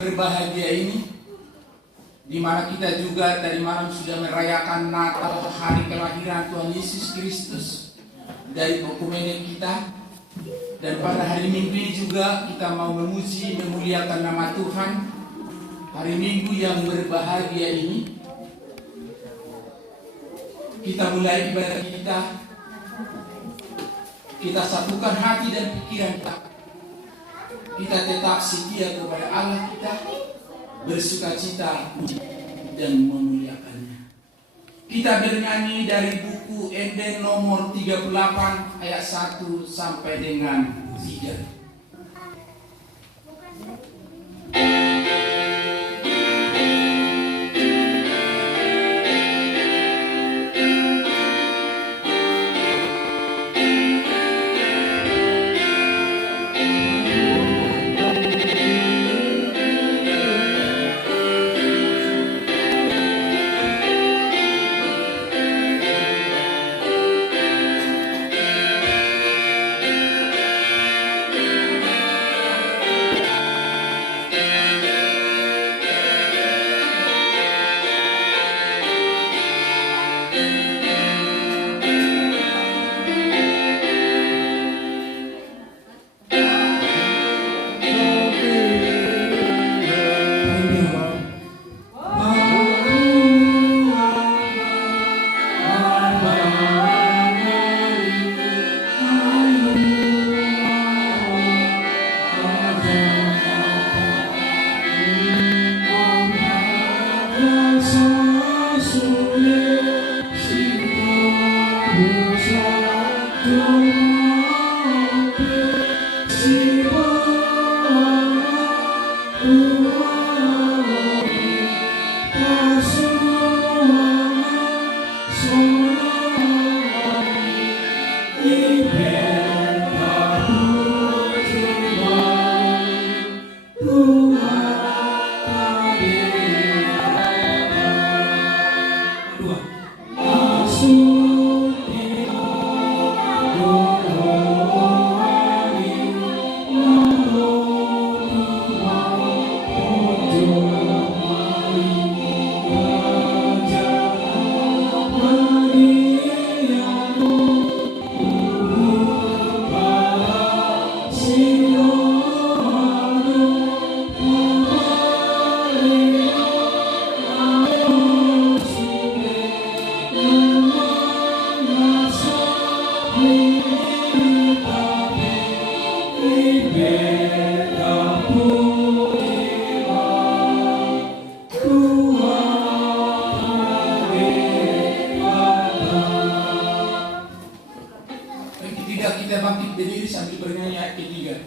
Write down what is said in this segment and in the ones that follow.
Berbahagia ini, di mana kita juga tadi malam sudah merayakan Natal, hari kelahiran Tuhan Yesus Kristus dari Okumene kita. Dan pada hari Minggu ini juga kita mau memuji, memuliakan nama Tuhan. Hari Minggu yang berbahagia ini, kita mulai ibadah kita satukan hati dan pikiran kita. Kita tetap setia kepada Allah kita, bersukacita dan memuliakannya. Kita bernyanyi dari buku Eden nomor 38 ayat 1 sampai dengan 3. Kita bangkit berdiri sambil bernyanyi ayat ketiga.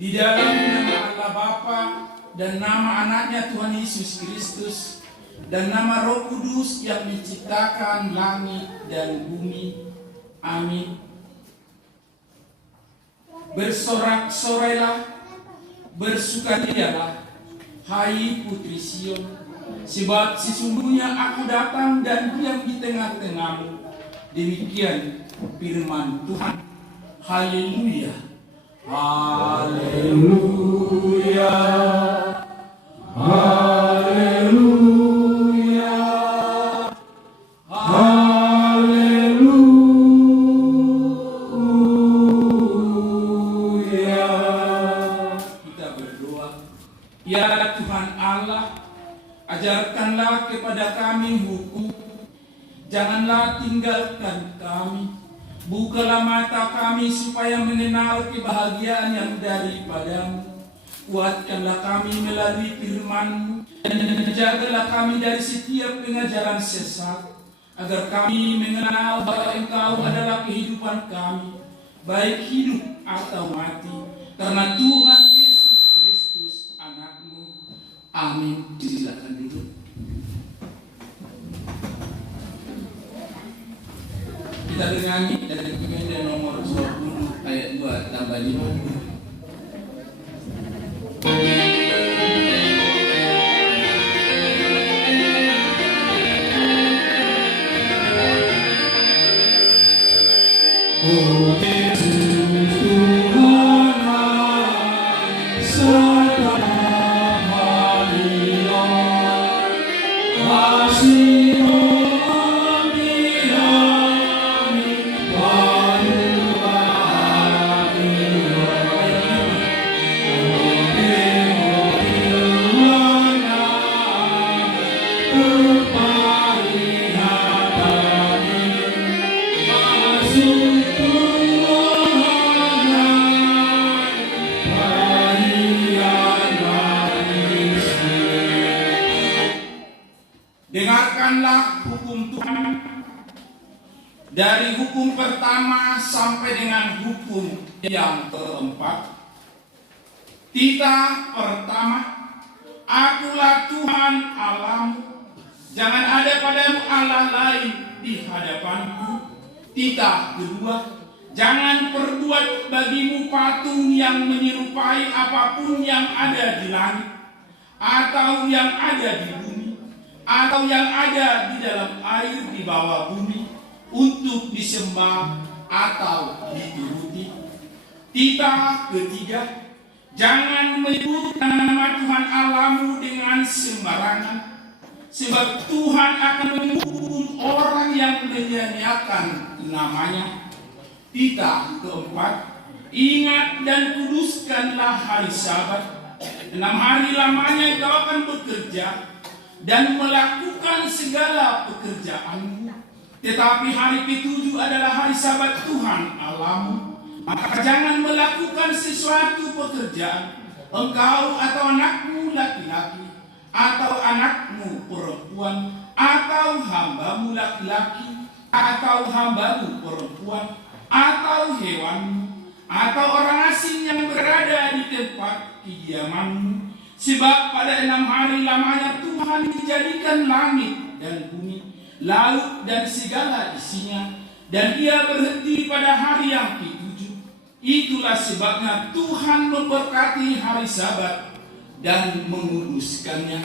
Di dalam nama Allah Bapa dan nama anaknya Tuhan Yesus Kristus dan nama Roh Kudus yang menciptakan langit dan bumi. Amin. Bersorak-sorailah, bersukacitalah, hai putri Sion, sebab sesungguhnya aku datang dan diam di tengah-tengahmu. Demikian firman Tuhan. Haleluya. Haleluya, haleluya, haleluya. Kita berdoa. Ya Tuhan Allah, ajarkanlah kepada kami hukum, janganlah tinggalkan kami, Bukalah mata kami supaya mengenal kebahagiaan yang daripadamu. Kuatkanlah kami melalui firman-Mu, dan jagalah kami dari setiap pengajaran sesat, agar kami mengenal bahwa Engkau adalah kehidupan kami, baik hidup atau mati, karena Tuhan Yesus Kristus anak-Mu. Amin. Silakan duduk. Kita dengangi dari Komandan nomor 20 ayat 2 tambah 5. Oh Yesus Tuhan serta Maria, kasih-Mu mendiami baru bahagia. Oh Tuhan berpahami masuk Dengarkanlah hukum Tuhan dari hukum pertama sampai dengan hukum yang keempat. Titah pertama, Akulah Tuhan Allahmu, jangan ada padamu Allah lain di hadapanku. Titah kedua, jangan perbuat bagimu patung yang menyerupai apapun yang ada di langit, atau yang ada di bumi, atau yang ada di dalam air di bawah bumi, untuk disembah atau dituruti. Titah ketiga, jangan menyebut nama Tuhan Allahmu dengan sembarangan, sebab Tuhan akan menghukum orang yang menyia-nyiakan namanya. Titah keempat, ingat dan kuduskanlah hari Sabat. 6 hari lamanya kau akan bekerja dan melakukan segala pekerjaanmu, tetapi hari ke-7 adalah hari Sabat Tuhan Allahmu. Maka jangan melakukan sesuatu pekerjaan, engkau atau anakmu laki-laki, atau anakmu perempuan, atau hambamu laki-laki, atau hambamu perempuan, atau hewanmu, atau orang asing yang berada di tempat kediamanmu. Sebab pada 6 hari lamanya Tuhan menjadikan langit dan bumi, laut dan segala isinya, dan Ia berhenti pada hari yang ke-7. Itulah sebabnya Tuhan memberkati hari Sabat dan menguduskannya.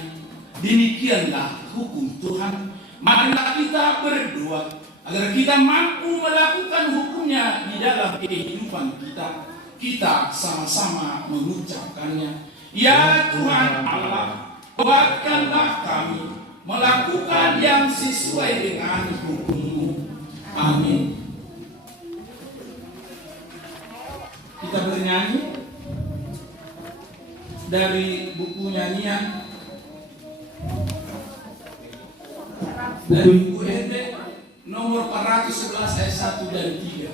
Demikianlah hukum Tuhan. Marilah kita berdoa agar kita mampu melakukan hukumnya di dalam kehidupan kita. Kita sama-sama mengucapkannya. Ya Tuhan Allah, kuatkanlah kami melakukan yang sesuai dengan hukum-Mu. Amin. Kita bernyanyi dari buku nyanyian dari buku Ende nomor 411 ayat 1 dan 3.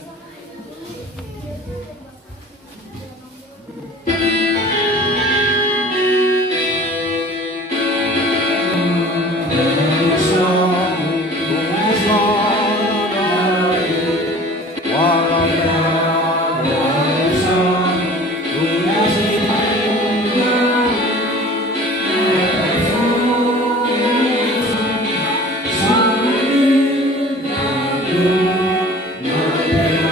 Yeah.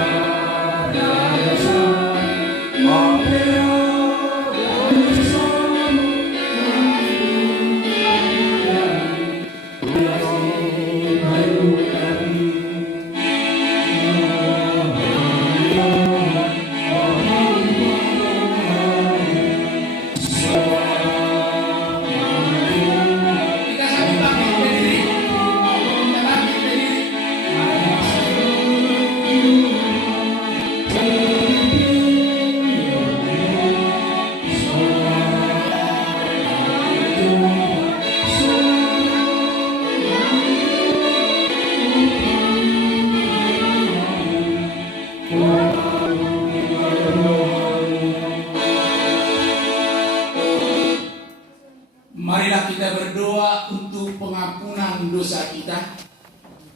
dosa kita,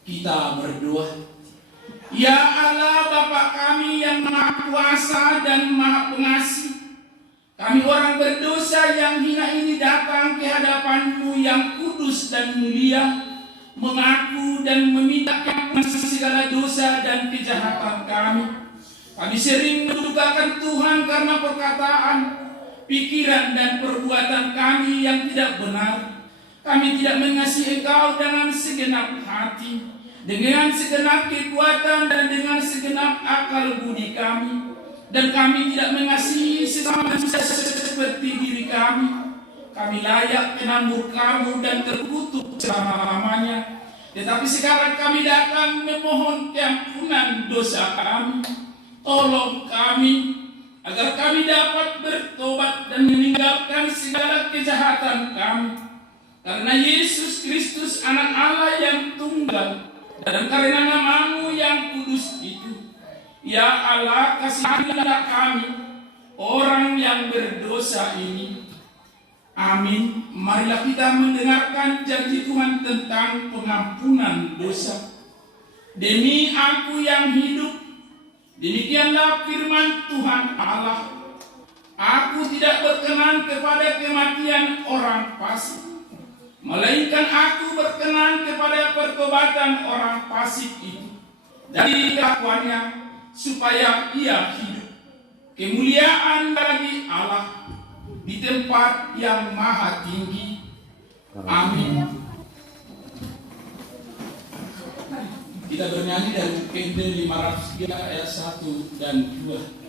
kita berdoa. Ya Allah Bapa kami yang Maha Kuasa dan Maha Pengasih, kami orang berdosa yang hina ini datang ke hadapan-Mu yang kudus dan mulia, mengaku dan meminta ampunan segala dosa dan kejahatan kami. Kami sering mendukakan Tuhan karena perkataan, pikiran dan perbuatan kami yang tidak benar. Kami tidak mengasihi Engkau dengan segenap hati, dengan segenap kekuatan dan dengan segenap akal budi kami. Dan kami tidak mengasihi sesama manusia seperti diri kami. Kami layak kena murka-Mu dan terkutuk selama-lamanya. Tetapi sekarang kami datang memohon keampunan dosa kami. Tolong kami agar kami dapat bertobat dan meninggalkan segala kejahatan kami. Karena Yesus Kristus anak Allah yang tunggal dan karena nama-Mu yang kudus itu, ya Allah, kasihilah kami, orang yang berdosa ini. Amin. Marilah kita mendengarkan janji Tuhan tentang pengampunan dosa. Demi Aku yang hidup, demikianlah firman Tuhan Allah, Aku tidak berkenan kepada kematian orang fasik, melainkan Aku berkenan kepada pertobatan orang fasik itu dari kelakuannya, supaya ia hidup. Kemuliaan bagi Allah di tempat yang maha tinggi. Amin. Kita bernyanyi dari Kende 503 ayat 1 dan 2.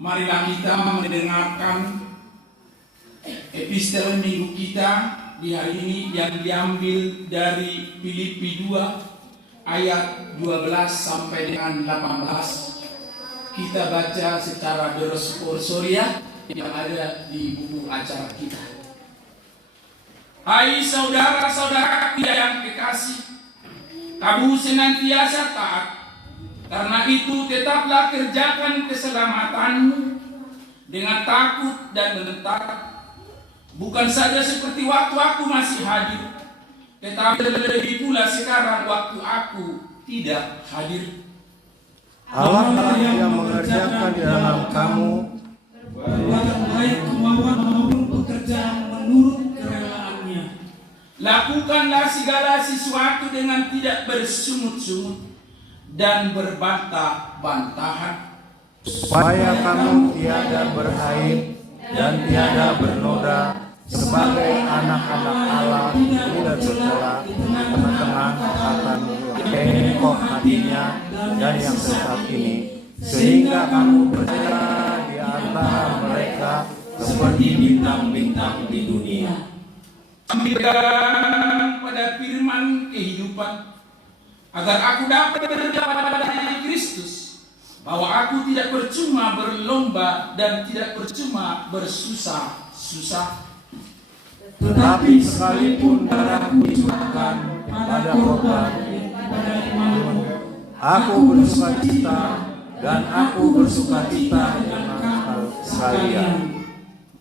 Marilah kita mendengarkan epistel minggu kita di hari ini yang diambil dari Filipi 2 ayat 12 sampai dengan 18. Kita baca secara derosoria yang ada di buku acara kita. Hai saudara-saudara yang kekasih, kamu senantiasa taat. Karena itu tetaplah kerjakan keselamatanmu dengan takut dan mengentar, bukan saja seperti waktu aku masih hadir, tetapi lebih pula sekarang waktu aku tidak hadir. Allah yang mengerjakan di dalam kamu berbuat baik kemauan maupun pekerjaan menurut kerelaannya. Lakukanlah segala sesuatu dengan tidak bersungut-sungut dan berbantah-bantahan, supaya kamu tiada beraib dan tiada bernoda, sebagai anak-anak Allah tidak bercela di tengah-tengah akan bengkok hatinya dan yang sesat ini, sehingga kamu berjalan di antara mereka seperti bintang-bintang di dunia. Kami berpegang pada firman kehidupan, agar aku dapat berjalan dari Kristus, bahwa aku tidak percuma berlomba dan tidak percuma bersusah-susah. Tetapi sekalipun darahku dicurahkan pada korban pada imanmu, aku bersukacita dan aku bersukacita dengan sekalian.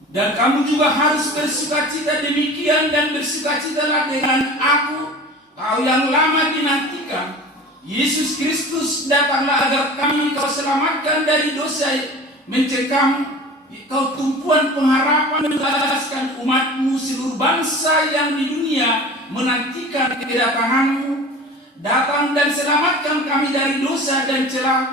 Dan kamu juga harus bersukacita demikian, dan bersukacitalah dengan aku, kau yang lama dinantikan. Yesus Kristus datanglah agar kami kau selamatkan dari dosa, mencegah kau tumpuan pengharapan membalaskan umatmu seluruh bangsa yang di dunia menantikan kedatanganmu. Datang dan selamatkan kami dari dosa dan celah.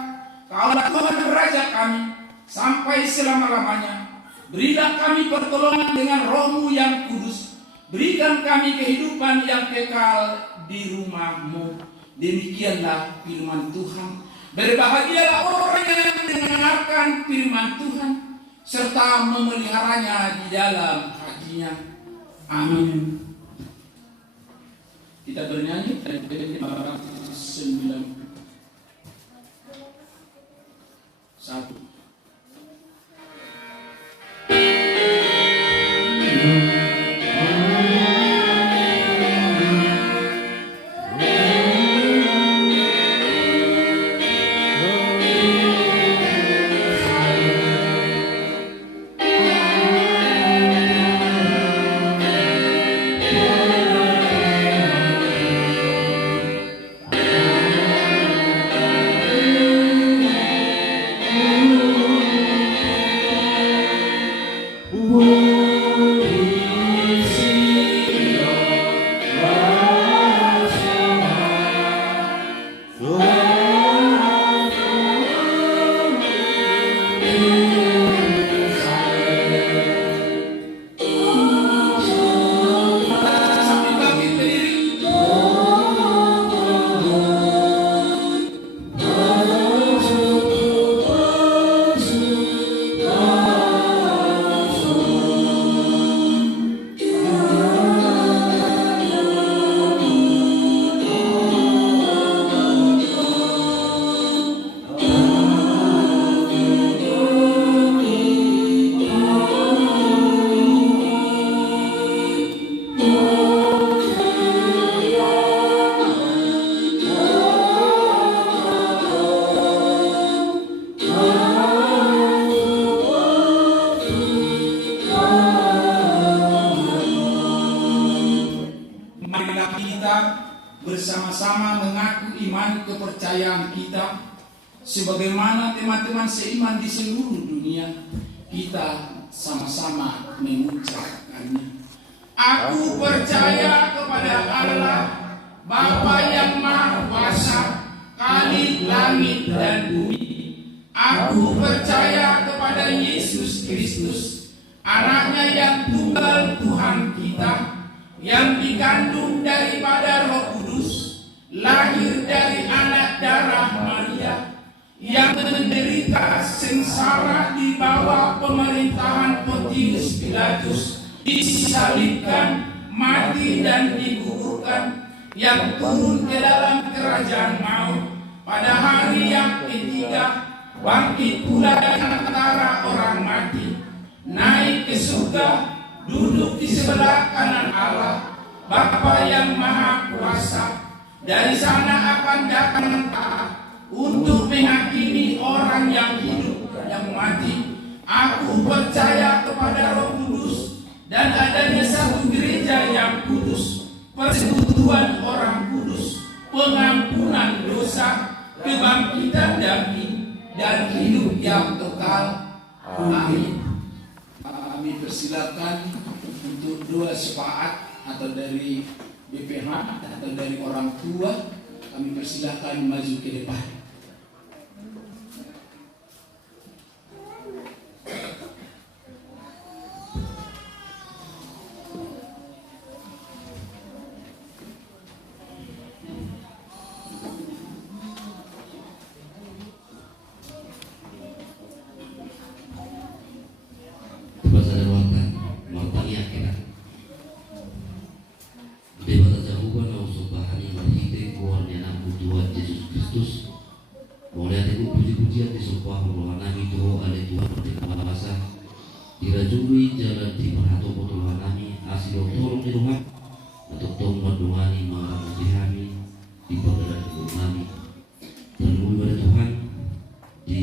Kaulah Tuhan Raja kami sampai selama-lamanya. Berilah kami pertolongan dengan Roh-Mu yang kudus. Berikan kami kehidupan yang kekal di rumah-Mu. Demikianlah firman Tuhan. Berbahagialah orang yang mendengarkan firman Tuhan, serta memeliharanya di dalam hatinya. Amin. Kita bernyanyi dari 591. Bersama-sama mengaku iman kepercayaan kita, sebagaimana teman-teman seiman di seluruh dunia. Kita sama-sama mengucapkannya. Aku percaya kepada Allah, Bapa yang Maha Kuasa, Khalik langit dan bumi. Aku percaya kepada Yesus Kristus, Anaknya yang tunggal Tuhan kita, yang dikandung daripada Roh Kudus, lahir dari anak darah Maria, yang menderita sengsara di bawah pemerintahan Pontius Pilatus, disalibkan, mati dan dikuburkan, yang turun ke dalam kerajaan maut, pada hari yang ketiga bangkit pula dari antara orang mati, naik ke surga, duduk di sebelah kanan Allah, Bapa yang Maha Kuasa. Dari sana akan datang untuk menghakimi orang yang hidup dan yang mati. Aku percaya kepada Roh Kudus dan adanya satu gereja yang kudus, persekutuan orang kudus, pengampunan dosa, kebangkitan dan hidup yang kekal. Amin. Kami persilakan untuk doa syafaat atau dari BPH atau dari orang tua. Kami persilakan maju ke depan. Tuhan Yesus Kristus. Boleh ada puji-pujian di sebuah rohan nami Tuhan ada Tuhan berterima kasih. Dirajui jalan di perhatu Tuhan nami asilo tolong di Tuhan untuk tombak doani mengarahkan kami di pergerakan Tuhan nami. Terlebih pada Tuhan di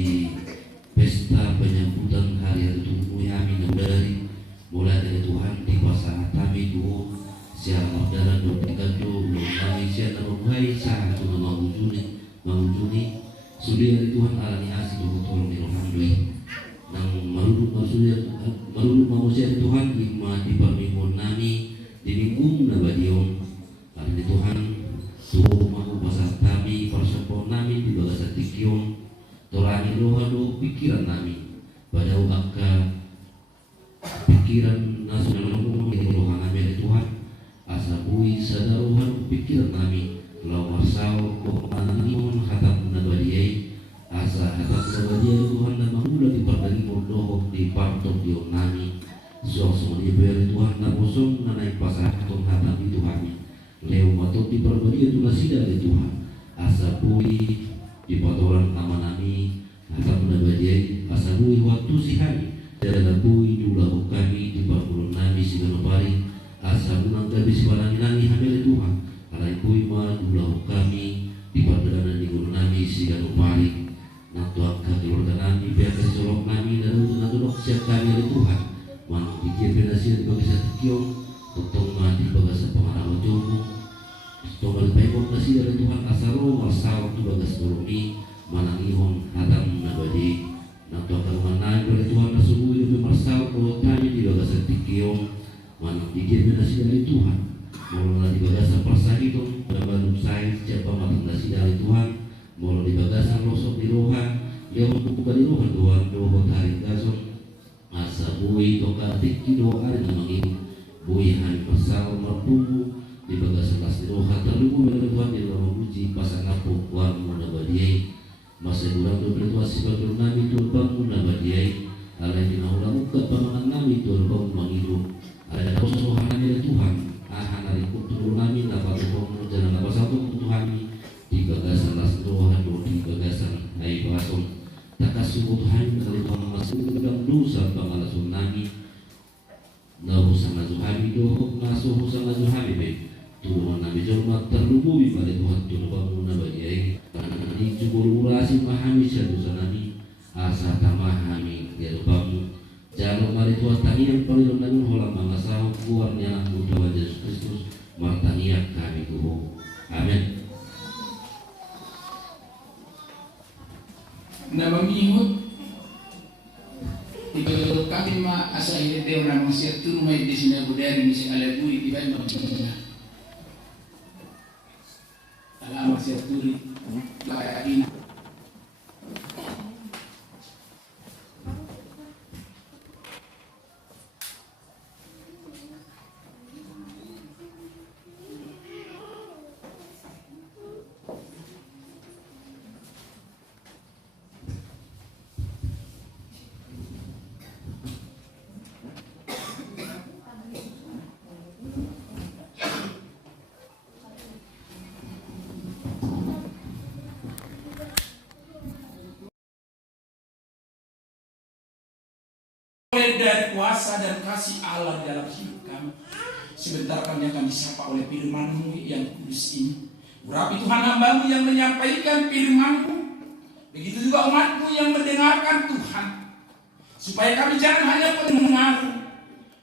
pesta penyambutan hari Tuhan kami dari mulai dari Tuhan di pasangan kami Tuhan siapa merdana doa doa kami siapa berbuai saat Tuhan mengunjungi sudah dari Tuhan alami asih Tuhan tolong di rohan doi nang maruluk manusia di Tuhan hikmah di permingguan nami di minggu nabadion hari di Tuhan Tuhan mahu pasal kami persopon nami di bagasan tikion torani rohado pikiran nami pada uangka pikiran nasional di rohan nami di Tuhan asa bui sadar rohan pikiran nami lau marsau komananion hatam nabadiai asa hatam nabadiai Tuhan dan mahula di perdagingon dohok di partok dion nami suang-suang di Tuhan na kosong na naik pasar tong hatam di Tuhan leo matok di perbadian tu nasida di Tuhan asa bui di patoran nama nami hatam nabadiai asa bui waktu sihani dan bui dula kami di parkulun nami sigano pari asa unang gabi sipanami nami hamil Tuhan alai bui ma dula kami di pardana di guru nami sigano pari natuak keluarga nami biar kesolok nami dan untuk natulok siap kami dari Tuhan manang pikir penasihat di bagian tikiong totong mati bagas pengarang jomo tonggal pemot nasi dari Tuhan asaro marsal tu bagas tolomi manang ihon hadam nabadi natuak karuman nami dari Tuhan nasubu hidup marsal kalau kami di bagas tikiong manang pikir penasihat dari Tuhan mulai di bagasan persahitun dalam saya siapa matang nasi dari Tuhan mulai di bagasan losok di rohan dia membuka di rohan doa tarik gason asa bui toka tiki doa hari namangin bui hari pasal merpumbu di bagasan las di rohan terlubu dari Tuhan di dalam uji pasang apuk war muna badiai masa durang do bertua sebagai nami tuan bangun nabadiai alai di naula muka pamangan nami tuan bangun mangidu ada kosohan nami Tuhan hari kutu nami dapat bertemu jalan apa satu kutu kami di bagasan las doa di bagasan hai pasong takasih kutu kami dari Tuhan masuk dalam dosa bangalasun nami nahu sana zuhami dohok nasuh sana zuhami be turun nami jorma terlubui pada Tuhan turun bangun nabadiai karena di jubur urasi mahami dosa nami asa tamahami dia bangun jalur mari Tuhan tangian paling namun holam mangasau keluarnya Tuhan Yesus Kristus martaniak kami Tuhan amin. Na mamihot ito kami ma asa ilete orang masih tu rumah di sini budaya di sini ada bui di bayi macamnya alam masih turi layak ini dari kuasa dan kasih Allah dalam hidup kami. Sebentar kami akan disapa oleh firman-Mu yang kudus ini. Berapa Tuhan hamba-Mu yang menyampaikan firman-Mu, begitu juga umat-Mu yang mendengarkan Tuhan. Supaya kami jangan hanya pendengar,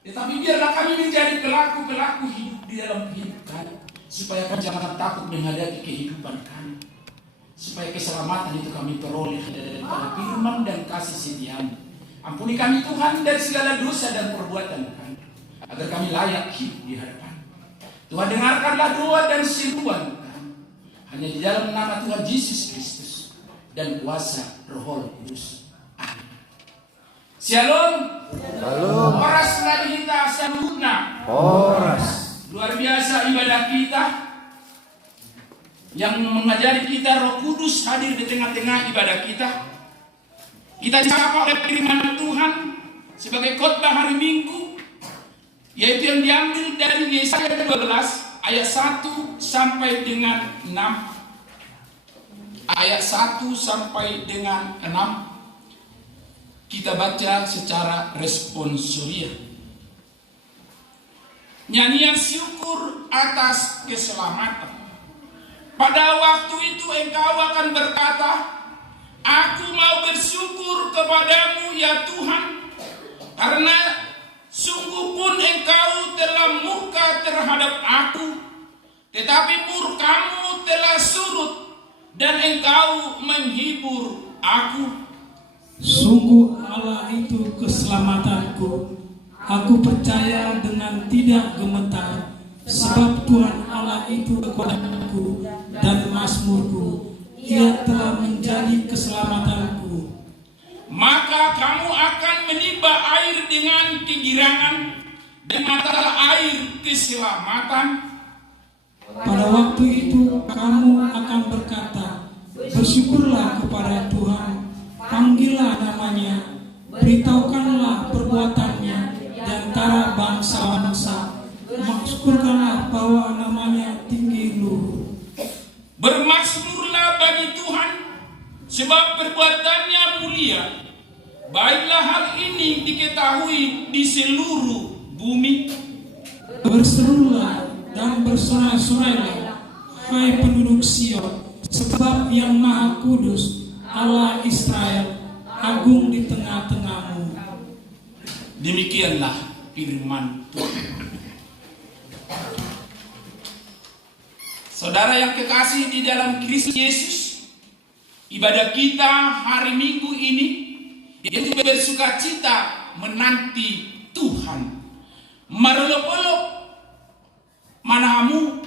tetapi biarlah kami menjadi pelaku-pelaku hidup di dalam hidup kami. Supaya kami jangan takut menghadapi kehidupan kami. Supaya keselamatan itu kami peroleh dari firman dan kasih setia-Mu. Ampuni kami Tuhan dari segala dosa dan perbuatan kami, agar kami layak hidup di hadapan. Tuhan dengarkanlah doa dan seruan kami, hanya di dalam nama Tuhan Yesus Kristus dan kuasa Roh Kudus. Amin. Shalom. Shalom. Oras lagi kita sambutna. Oras. Luar biasa ibadah kita yang mengajari kita Roh Kudus hadir di tengah-tengah ibadah kita. Kita disapa oleh firman Tuhan sebagai khotbah hari Minggu, yaitu yang diambil dari Yesaya 12 ayat 1 sampai dengan 6. ayat 1 sampai dengan 6 kita baca secara responsoria. Nyanyian syukur atas keselamatan. Pada waktu itu engkau akan berkata, aku mau bersyukur kepadamu ya Tuhan, karena sungguh pun engkau telah murka terhadap aku, tetapi murkamu telah surut dan engkau menghibur aku. Sungguh Allah itu keselamatanku, aku percaya dengan tidak gemetar, sebab Tuhan Allah itu kekuatanku dan mazmurku, Ia telah menjadi keselamatanku. Maka kamu akan menimba air dengan kegirangan dan mata air keselamatan. Pada waktu itu kamu akan berkata, bersyukurlah kepada Tuhan, panggillah namanya, beritahukanlah perbuatannya di antara bangsa-bangsa, makskurkanlah bahwa namanya tinggi luhur. Bermasmurlah bagi Tuhan, sebab perbuatannya mulia. Baiklah hal ini diketahui di seluruh bumi. Berserulah dan bersorak-sorailah, hai penduduk Sion, sebab yang Maha Kudus, Allah Israel, agung di tengah-tengahmu. Demikianlah firman Tuhan. Saudara yang kekasih di dalam Kristus Yesus, ibadah kita hari Minggu ini yaitu bersukacita menanti Tuhan. Marulopolo manamu,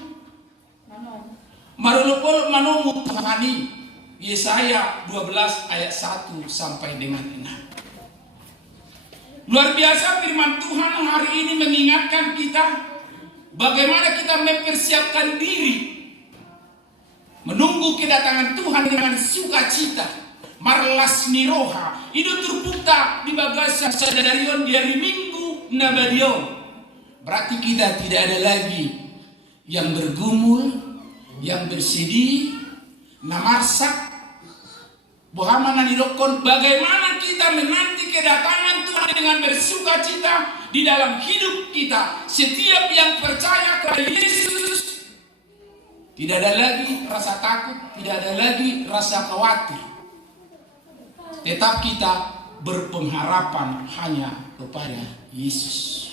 marulopolo manomu Tuhani. Yesaya 12 ayat 1 sampai dengan 6. Luar biasa firman Tuhan hari ini mengingatkan kita bagaimana kita mempersiapkan diri menunggu kedatangan Tuhan dengan sukacita. Marlas niroha itu terbuka di bagasi sadarion di hari Minggu nabadion. Berarti kita tidak ada lagi yang bergumul, yang bersedih, namarsak, bohamana nirokon. Bagaimana kita menanti kedatangan Tuhan dengan bersukacita di dalam hidup kita. Setiap yang percaya kepada Yesus, tidak ada lagi rasa takut, tidak ada lagi rasa khawatir. Tetap kita berpengharapan hanya kepada Yesus.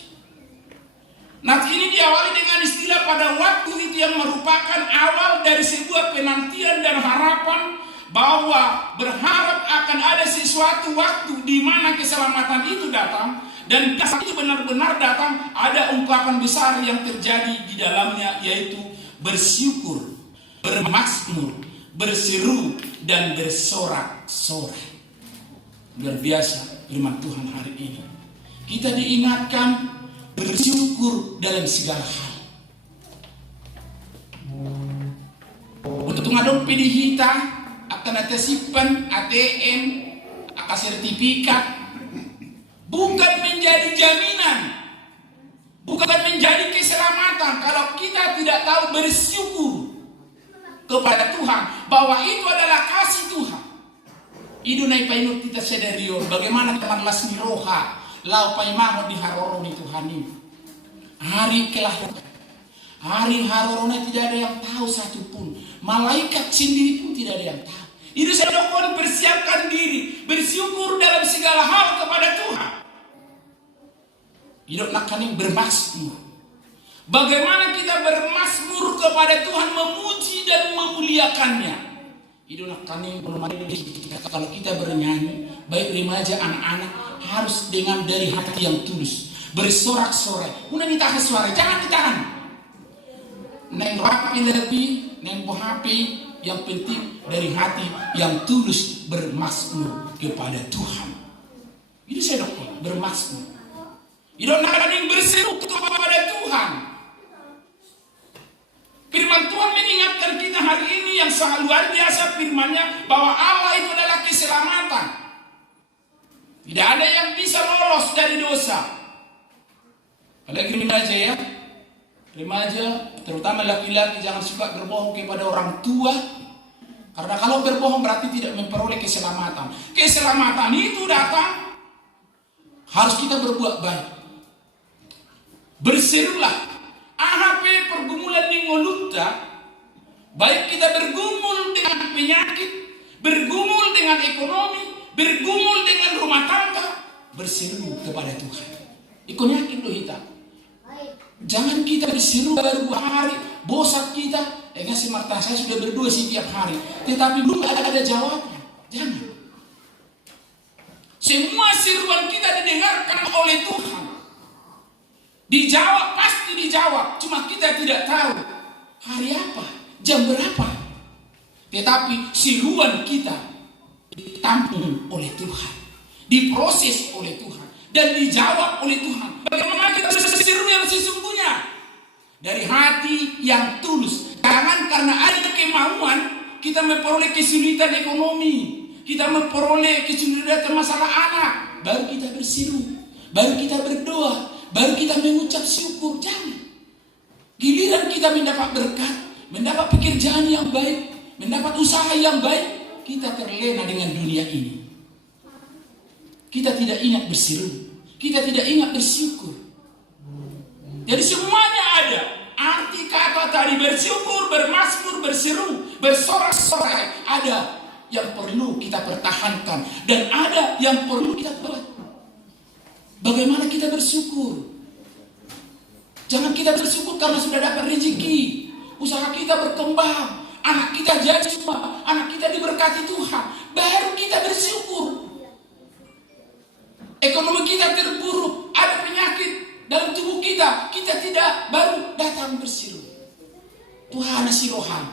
Nah, ini diawali dengan istilah pada waktu itu yang merupakan awal dari sebuah penantian dan harapan bahwa berharap akan ada sesuatu waktu di mana keselamatan itu datang, dan saat itu benar-benar datang, ada ungkapan besar yang terjadi di dalamnya, yaitu bersyukur, bermasmur, berseru, dan bersorak-sorai. Luar biasa firman Tuhan hari ini. Kita diingatkan bersyukur dalam segala hal. Untuk ngadong pedihita akan atasipan ATM, akan sertifikat, bukan menjadi jaminan, bukan menjadi keselamatan kalau kita tidak tahu bersyukur kepada Tuhan bahwa itu adalah kasih Tuhan. Idunay painut kita sedario bagaimana teman las niroha lau paimahon di haroro ni Tuhanim. Hari kelahiran, hari harorona tidak ada yang tahu satupun. Malaikat sendiri pun tidak ada yang tahu. Itu saya dokon persiapkan diri bersyukur dalam segala hal kepada Tuhan. Hidup nak kaning bermasmur. Bagaimana kita bermasmur kepada Tuhan, memuji dan memuliakannya. Hidup kami belum ada. Kalau kita bernyanyi, baik remaja anak-anak, harus dengan dari hati yang tulus, bersorak-sorai. Una ditahan suara, jangan ditahan. Neng rapi lebih, neng bohapi, yang penting dari hati yang tulus bermasmur kepada Tuhan. Ini saya dokter bermasmur. Hidup nak yang berseru kepada Tuhan. Firman Tuhan mengingatkan kita hari ini yang sangat luar biasa firman-Nya bahwa Allah itu adalah keselamatan. Tidak ada yang bisa lolos dari dosa. Apalagi remaja ya. Remaja, terutama laki-laki, jangan suka berbohong kepada orang tua. Karena kalau berbohong berarti tidak memperoleh keselamatan. Keselamatan itu datang, harus kita berbuat baik. Berserulah. AHP pergumulan yang ngolutta, baik kita bergumul dengan penyakit, bergumul dengan ekonomi, bergumul dengan rumah tangga, berseru kepada Tuhan. Ikut yakin loh kita. Jangan kita berseru baru 2 hari, bosan kita. Ngasih Marta, saya sudah berdoa setiap hari, tetapi belum ada jawaban. Jangan. Semua seruan kita didengarkan oleh Tuhan. Dijawab, pasti dijawab. Cuma kita tidak tahu hari apa, jam berapa. Tetapi seruan kita ditampung oleh Tuhan, diproses oleh Tuhan, dan dijawab oleh Tuhan. Bagaimana kita berseru yang sesungguhnya? Dari hati yang tulus. Jangan karena ada kemauan kita memperoleh kesulitan ekonomi, kita memperoleh kesulitan masalah anak, baru kita berseru, baru kita berdoa, baru kita mengucap syukur. Jangan. Giliran kita mendapat berkat, mendapat pekerjaan yang baik, mendapat usaha yang baik, kita terlena dengan dunia ini. Kita tidak ingat berseru, kita tidak ingat bersyukur. Jadi semuanya ada. Arti kata tadi bersyukur, bermasmur, berseru, bersorak-sorai, ada yang perlu kita pertahankan dan ada yang perlu kita buat. Bagaimana kita bersyukur? Jangan kita bersyukur karena sudah dapat rezeki, usaha kita berkembang, anak kita jadi semua, anak kita diberkati Tuhan, baru kita bersyukur. Ekonomi kita terpuruk, ada penyakit dalam tubuh kita, kita tidak baru datang berseru. Tuhan sirohan,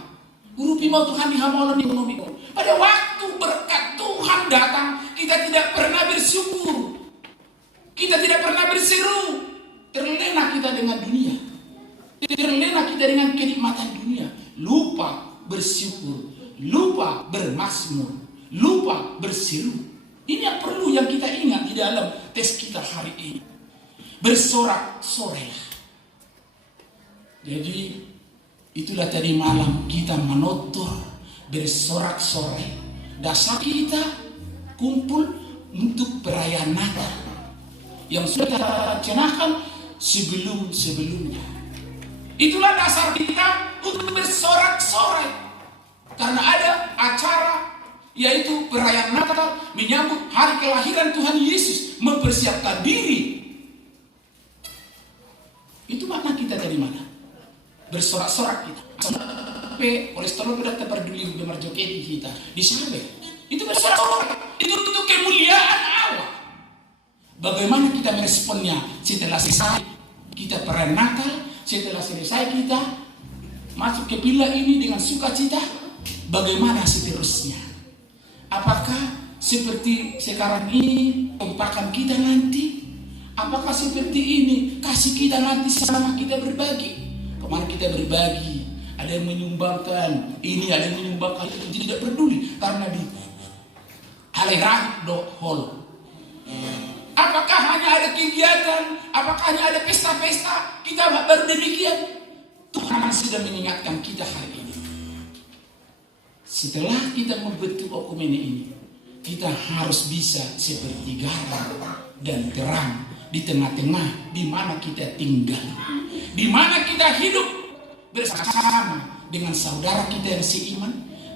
urupi mau Tuhan dihamolon ekonomi. Pada waktu berkat Tuhan datang, kita tidak pernah bersyukur, kita tidak pernah berseru. Terlena kita dengan dunia, terlena kita dengan kenikmatan dunia, lupa bersyukur, lupa bermasmur, lupa berseru. Ini yang perlu yang kita ingat di dalam tes kita hari ini. Bersorak-sorai. Jadi itulah tadi malam kita menutur bersorak-sorai. Dasar kita kumpul untuk perayaan Natal yang sudah kita rencanakan sebelum-sebelumnya. Itulah dasar kita untuk bersorak-sorai. Karena ada acara yaitu perayaan Natal menyambut hari kelahiran Tuhan Yesus, mempersiapkan diri. Itu makna kita dari mana? Bersorak-sorak kita. Sampai kolesterol sudah terperduli bemarjokedi kita. Disampai. Itu bersorak-sorak. Itu untuk kemuliaan Allah. Bagaimana kita meresponnya setelah selesai kita perayaan Natal, setelah selesai kita masuk ke villa ini dengan sukacita, bagaimana seterusnya? Apakah seperti sekarang ini kompakan kita nanti? Apakah seperti ini kasih kita nanti sama kita berbagi? Kemarin kita berbagi, ada yang menyumbangkan ini, ada yang menyumbangkan itu, tidak peduli karena di haleran do hol. Apakah hanya ada kegiatan? Apakah hanya ada pesta-pesta? Kita baru demikian. Tuhan sudah mengingatkan kita hari ini. Setelah kita membentuk okumene ini, kita harus bisa seperti garam dan terang di tengah-tengah di mana kita tinggal, di mana kita hidup bersama dengan saudara kita yang seiman,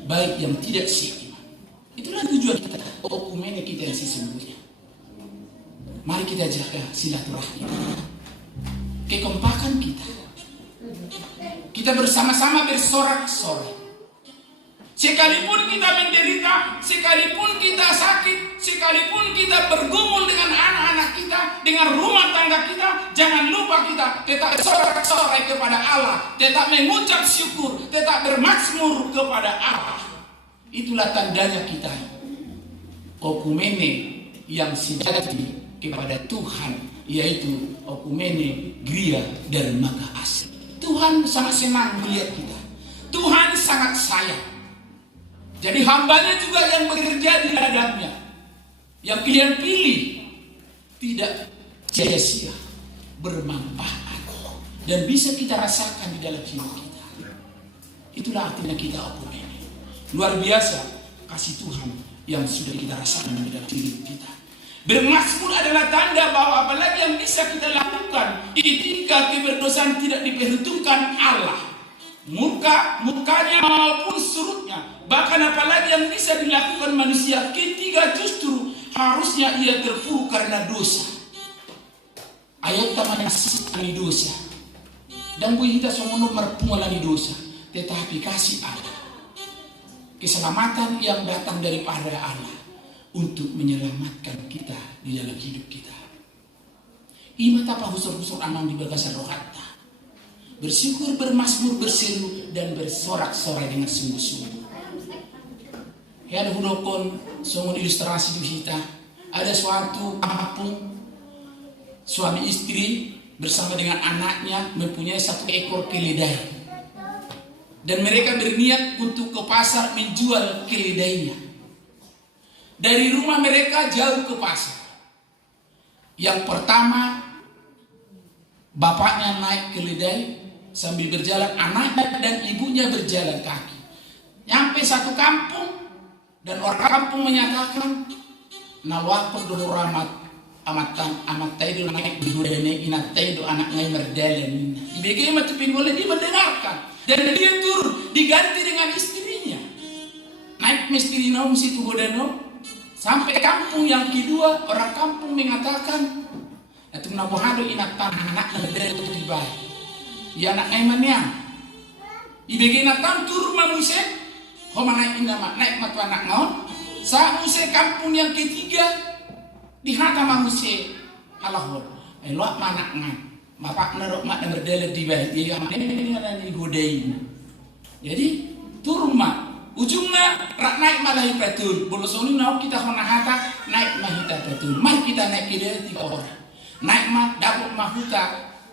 baik yang tidak seiman. Itulah tujuan kita, okumene kita yang sesungguhnya. Mari kita jaga silaturahmi, kekompakan kita. Kita bersama-sama bersorak-sorai. Sekalipun kita menderita, sekalipun kita sakit, sekalipun kita bergumul dengan anak-anak kita, dengan rumah tangga kita, jangan lupa kita tetap bersorak-sorai kepada Allah, tetap mengucap syukur, tetap bermasmur kepada Allah. Itulah tandanya kita okumene yang sejati kepada Tuhan, yaitu okumene Gria Dermaga Asli. Tuhan sangat senang melihat kita. Tuhan sangat sayang. Jadi hambanya juga yang bekerja di ladangnya, yang kalian pilih tidak sia-sia, bermanfaat dan bisa kita rasakan di dalam hidup kita. Itulah artinya kita okumene. Luar biasa kasih Tuhan yang sudah kita rasakan di dalam hidup kita. Bermazmur adalah tanda bahwa apalagi yang bisa kita lakukan ketika keberdosaan tidak diperhitungkan Allah. Mukanya maupun surutnya. Bahkan apalagi yang bisa dilakukan manusia ketika justru harusnya ia terpuruk karena dosa. Ayat taman asli dosa. Dan kita semua merpungalan dosa. Tetapi kasih Allah, keselamatan yang datang daripada Allah untuk menyelamatkan kita di dalam hidup kita. Ima tapa husur-husur amang di bagasar rohata. Bersyukur, bermazmur, berseru, dan bersorak-sorai dengan sungguh-sungguh. Ada hudokon, songon ilustrasi di kita. Ada suatu kampung, suami istri bersama dengan anaknya mempunyai satu ekor keledai. Dan mereka berniat untuk ke pasar menjual keledainya. Dari rumah mereka jauh ke pasar. Yang pertama, bapaknya naik keledai sambil berjalan, anaknya dan ibunya berjalan kaki. Nyampe satu kampung dan orang kampung menyatakan, nawakot dulu ramat amat taido naik di hudane inat taido anak ngai merdalan. Ibege matu pinggole dia mendengarkan. Dan dia turun diganti dengan istrinya. Naik misteri nom situ godano sampai kampung yang kedua, orang kampung mengatakan, "Atu nabuhado inak tanah anak ngadere tu dibai." Ya anak aimannya. Ibege natam turun mamuse, homangai inama naik matu anak ngaon. Sa muse kampung yang ketiga dihata mamuse alahor. Elok manak ngan. Bapak narok mak dan berdele di bawah dia yang mana digodain. Jadi turun mak ujungnya rak naik malah betul. Bolosoni nau kita kena hata naik mahita betul. Mari kita naik ke dari 3 orang. Naik mah dapat mahuta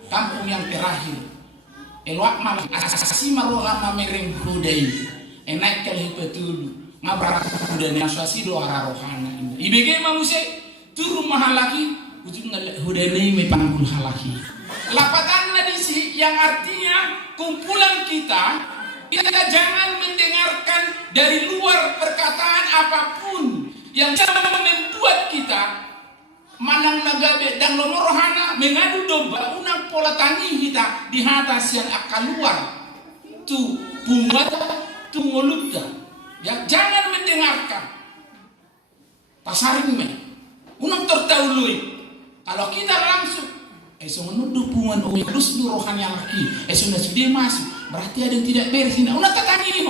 kampung yang terakhir. Elwak malah asasi maroha mamereng godain. Naik kali betul. Ngabrak kuda nasuasi doa rohana ini. Ibege manusia turun mahal lagi ujungnya hudane me panggul halaki. Lapatannya di sini yang artinya kumpulan kita jangan mendengarkan dari luar perkataan apapun yang bisa membuat kita manang nagabe dan lomorohana mengadu domba unang pola tani kita di atas yang akan luar tu punggata tu ngolutta ya, jangan mendengarkan pasaring me unang tertaului kalau kita langsung songon dukungan terus rohani yang lagi sudah masuk berarti ada yang tidak beres. Nah, udah tetangi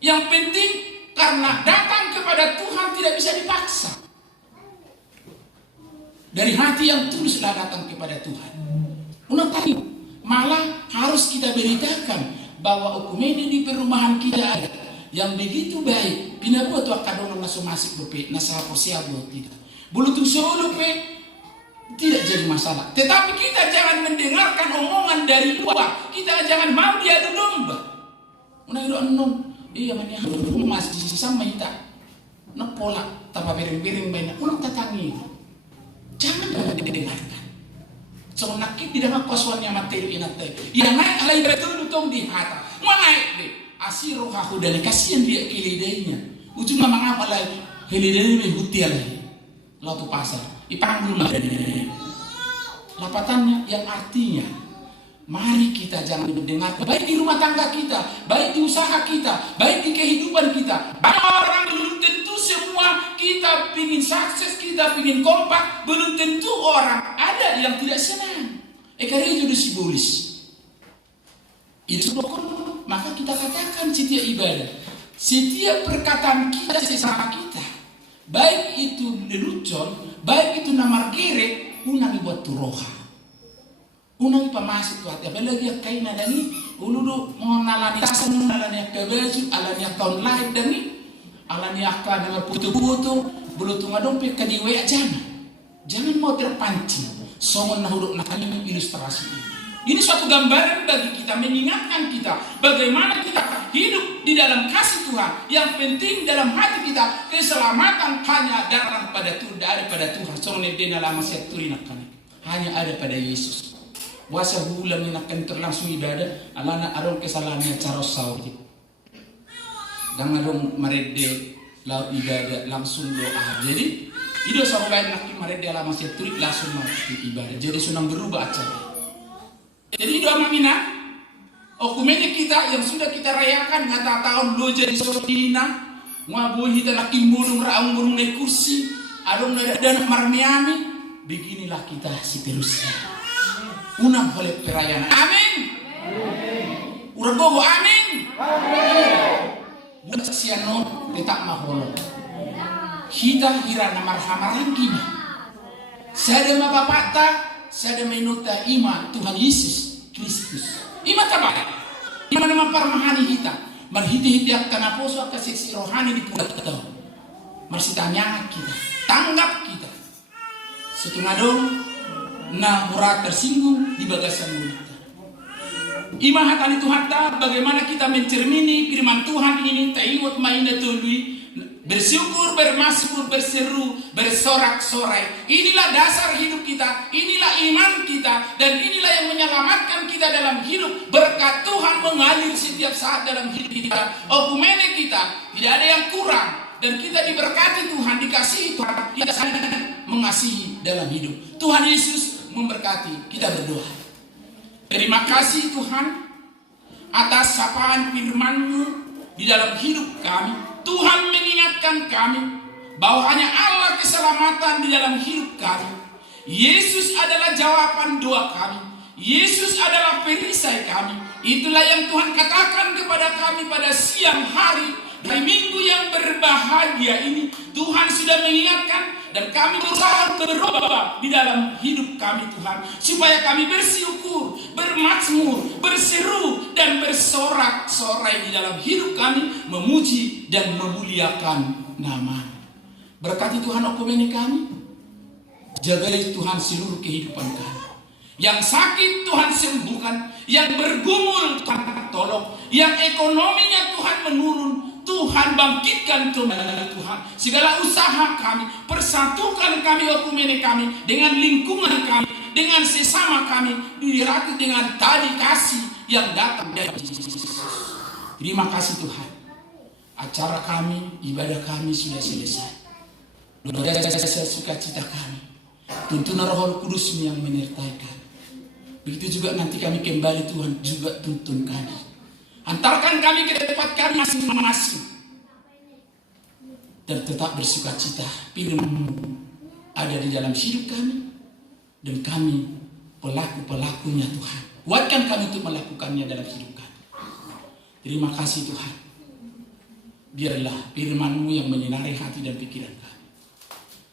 yang penting karena datang kepada Tuhan tidak bisa dipaksa. Dari hati yang tuluslah datang kepada Tuhan. Udah tadi malah harus kita beritakan bahwa ukumene di perumahan kita ada yang begitu baik. Pina buat tuh kadang langsung masuk ke nasa persiap buat kita. Bulu tuh solo pe tidak jadi masalah. Tetapi kita jangan mendengarkan omongan dari luar. Kita jangan mau diadu domba. Unang itu enung. Iya mania masih sama kita. Nak pola tanpa piring-piring banyak. Unang tatangi. Jangan didengarkan. So nakit tidak ngakoswannya materi inate. Yang naik alai betul utong di hata. Mau naik deh. Asiro hahu dan kasihan dia kilidainya. Ujung memang apa lagi? Kilidainya menghuti lagi. Lalu pasar. Ipanggul madani. Lapatannya yang artinya mari kita jangan mendengar baik di rumah tangga kita, baik di usaha kita, baik di kehidupan kita. Banyak orang belum tentu semua kita pingin sukses, kita pingin kompak, belum tentu orang ada yang tidak senang. Karena itu simbolis. Itu maka kita katakan setiap ibadah, setiap perkataan kita sesama kita, baik itu lelucon, baik itu namar gere, unang buat turoha, unang pamasuk tuh hati. Apalagi yang kain ada nih, uludu mengenalani tasan, mengenalani kebaju, alani account live dan nih, alani akad dengan putu-putu, belutung adompe kadiwe jangan mau terpancing. Songon nahuduk nakani ilustrasi ini. Ini suatu gambaran bagi kita, mengingatkan kita bagaimana kita hidup di dalam kasih Tuhan. Yang penting dalam hati kita keselamatan hanya datang pada Tuhan, ada pada Tuhan. Soalnya dia lama saya turinakan hanya ada pada Yesus. Wasa bulan inakan terlangsung ibadah, alana aron kesalahannya cara sawit. gangadong marede laut ibadah langsung doa. Jadi ido sampai laki marede alam masih turik langsung masuk ibadah. Jadi sunang berubah acara. Jadi ido amamina okumene kita yang sudah kita rayakan ngata tahun lo jadi sodina ngabuhi laki mulung raung mulung naik kursi adong dan marmiami. Beginilah kita seterusnya. Unang oleh perayaan. Amin. Urang gogo amin. Buat siano tetap maholo. Kita hira na marhamaran gina. Sada mapapata, sada menuta ima Tuhan Yesus Kristus. Ima tabay. Ima naman parmahani kita. Marhiti-hiti at kanaposo at kasiksi rohani di pulat ito. Marsitanya kita. Tanggap kita. Setungadong na murah tersinggung di bagasan mulut. Ima hatani Tuhan ta bagaimana kita mencermini firman Tuhan ini taiwat mainda tului bersyukur, bermasmur, berseru, bersorak-sorai. Inilah dasar hidup kita, inilah iman kita, dan inilah yang menyelamatkan kita dalam hidup. Berkat Tuhan mengalir setiap saat dalam hidup kita. Okumene kita tidak ada yang kurang, dan kita diberkati Tuhan, dikasihi Tuhan, kita saling mengasihi dalam hidup. Tuhan Yesus memberkati. Kita berdoa. Terima kasih Tuhan atas sapaan firman-Mu di dalam hidup kami. Tuhan mengingatkan kami bahwa hanya Allah keselamatan di dalam hidup kami. Yesus adalah jawaban doa kami. Yesus adalah perisai kami. Itulah yang Tuhan katakan kepada kami pada siang hari di minggu yang berbahagia ini. Tuhan sudah mengingatkan dan kami berusaha berubah di dalam hidup kami Tuhan, supaya kami bersyukur, bermazmur, berseru dan bersorak-sorai di dalam hidup kami, memuji dan memuliakan nama. Berkati Tuhan okumene kami, jagai Tuhan seluruh kehidupan kami. Yang sakit Tuhan sembuhkan, yang bergumul Tuhan tolong, yang ekonominya Tuhan menurun, Tuhan bangkitkan kembali Tuhan. Segala usaha kami, persatukan kami okumene kami dengan lingkungan kami, dengan sesama kami, dirati dengan tali kasih yang datang dari Yesus. Terima kasih Tuhan. Acara kami, ibadah kami sudah selesai. Doa sukacita kami. Tuntunan Roh Kudus yang menyertai kami. Begitu juga nanti kami kembali Tuhan juga tuntun kami. Antarkan kami ke tempat kami masing-masing. Dan tetap bersukacita. Firman-Mu ada di dalam hidup kami. Dan kami pelaku-pelakunya Tuhan. Kuatkan kami untuk melakukannya dalam hidup kami. Terima kasih Tuhan. Biarlah firman-Mu yang menyinari hati dan pikiran kami.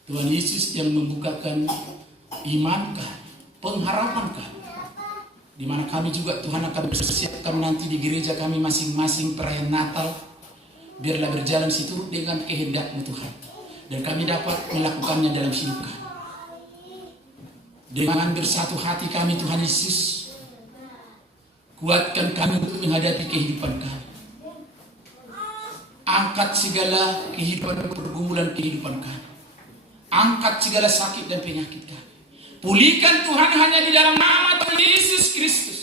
Tuhan Yesus yang membukakan iman kami, pengharapan kami. Di mana kami juga Tuhan akan bersiapkan nanti di gereja kami masing-masing perayaan Natal. Biarlah berjalan situ dengan kehendak-Mu Tuhan. Dan kami dapat melakukannya dalam hidup kami. Dengan bersatu hati kami Tuhan Yesus, kuatkan kami untuk menghadapi kehidupan kami. Angkat segala kehidupan pergumulan kehidupan kami. Angkat segala sakit dan penyakit kami. Pulihkan Tuhan hanya di dalam nama Tuhan Yesus Kristus.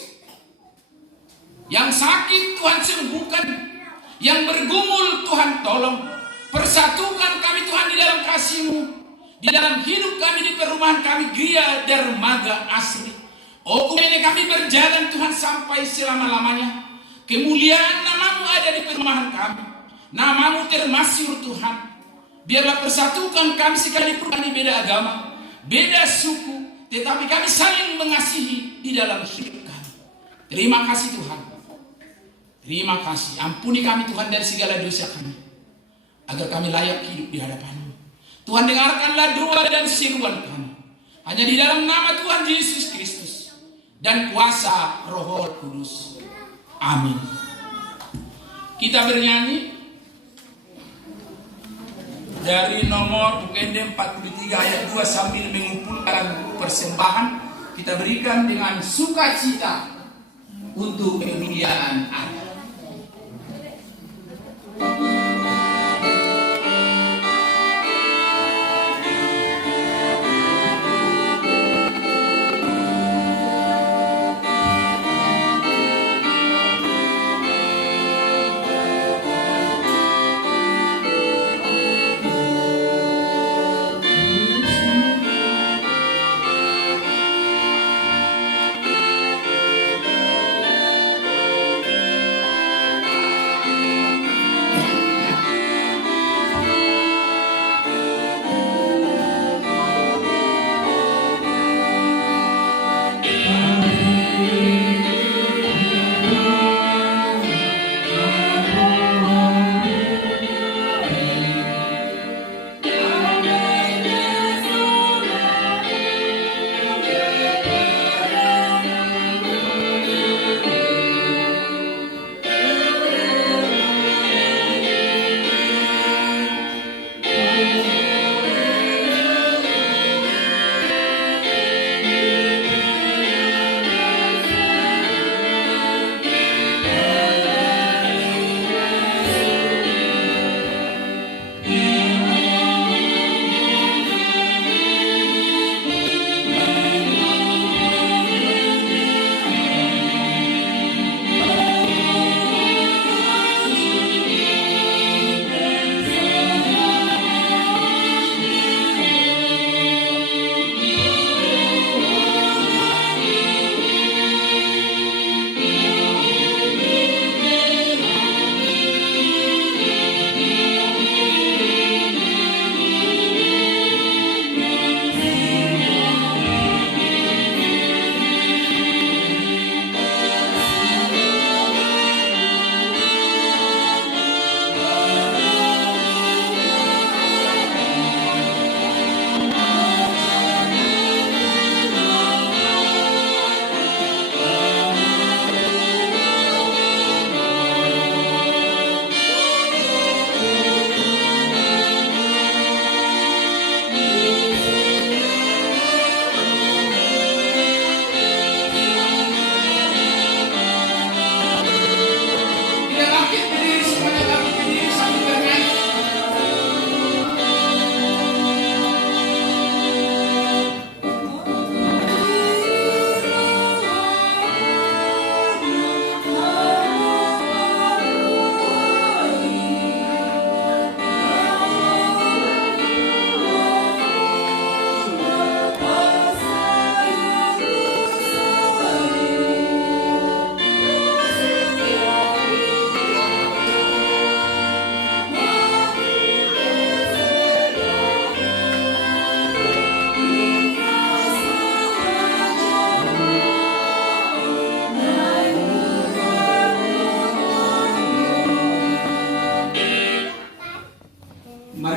Yang sakit Tuhan sembuhkan. Yang bergumul Tuhan tolong. Persatukan kami Tuhan di dalam kasih-Mu. Di dalam hidup kami, di perumahan kami, Gria Dermaga Asri. Okumene kami berjalan Tuhan sampai selama-lamanya. Kemuliaan nama-Mu ada di perumahan kami. Nama-Mu termasyhur Tuhan. Biarlah persatukan kami sekalipun kami beda agama, beda suku, tetapi kami saling mengasihi di dalam hidup kami. Terima kasih Tuhan. Terima kasih. Ampuni kami Tuhan dari segala dosa kami, agar kami layak hidup di hadapan-Mu. Tuhan dengarkanlah doa dan seruan kami. Hanya di dalam nama Tuhan Yesus Kristus dan kuasa Roh Kudus. Amin. Kita bernyanyi dari nomor UKD 43 ayat 2 sambil mengumpulkan persembahan. Kita berikan dengan sukacita untuk kemuliaan Allah.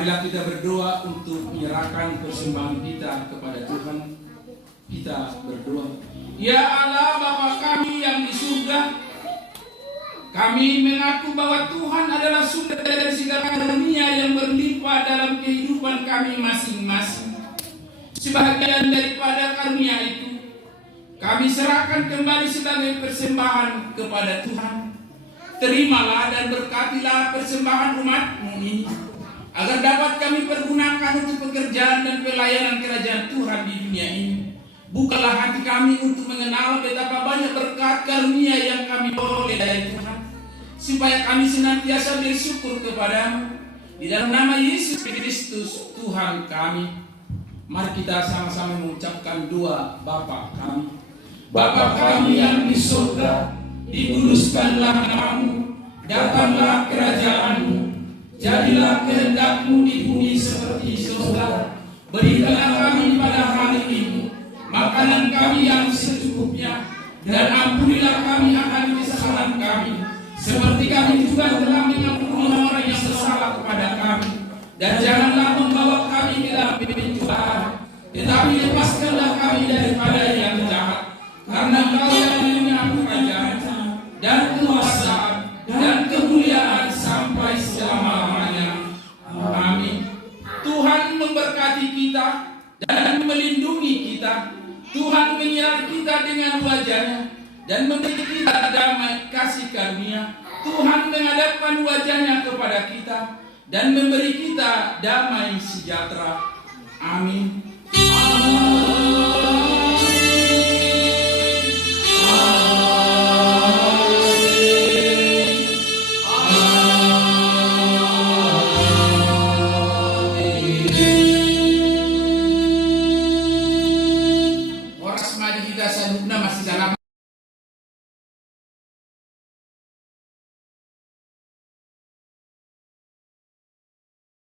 Marilah kita berdoa untuk menyerahkan persembahan kita kepada Tuhan. Kita berdoa. Ya Allah Bapa kami yang di surga, kami mengaku bahwa Tuhan adalah sumber dari segala karunia yang berlimpah dalam kehidupan kami masing-masing. Sebagian daripada karunia itu kami serahkan kembali sebagai persembahan kepada Tuhan. Terimalah dan berkatilah persembahan umat-Mu ini, agar dapat kami pergunakan untuk pekerjaan dan pelayanan kerajaan Tuhan di dunia ini. Bukalah hati kami untuk mengenal betapa banyak berkat karunia yang kami peroleh dari Tuhan, supaya kami senantiasa bersyukur kepada-Mu. Di dalam nama Yesus Kristus Tuhan kami, mari kita sama-sama mengucapkan doa Bapa kami. Bapa kami yang di surga, dikuduskanlah nama-Mu, datanglah kerajaan-Mu, jadilah kehendak-Mu di bumi seperti di surga. Berikanlah kami pada hari ini makanan kami yang secukupnya, dan ampunilah kami akan kesalahan kami, seperti kami juga telah mengampuni orang yang bersalah kepada kami. Dan janganlah membawa kami ke dalam pencobaan, tetapi lepaskanlah kami daripada yang jahat. Karena Engkau yang punya kerajaan dan kekuasaan dan kemuliaan sampai selama-lamanya. Amin. Tuhan memberkati kita dan melindungi kita. Tuhan menyiar kita dengan wajah-Nya dan memberi kita damai kasih karunia. Tuhan menghadapkan wajah-Nya kepada kita dan memberi kita damai sejahtera. Amin.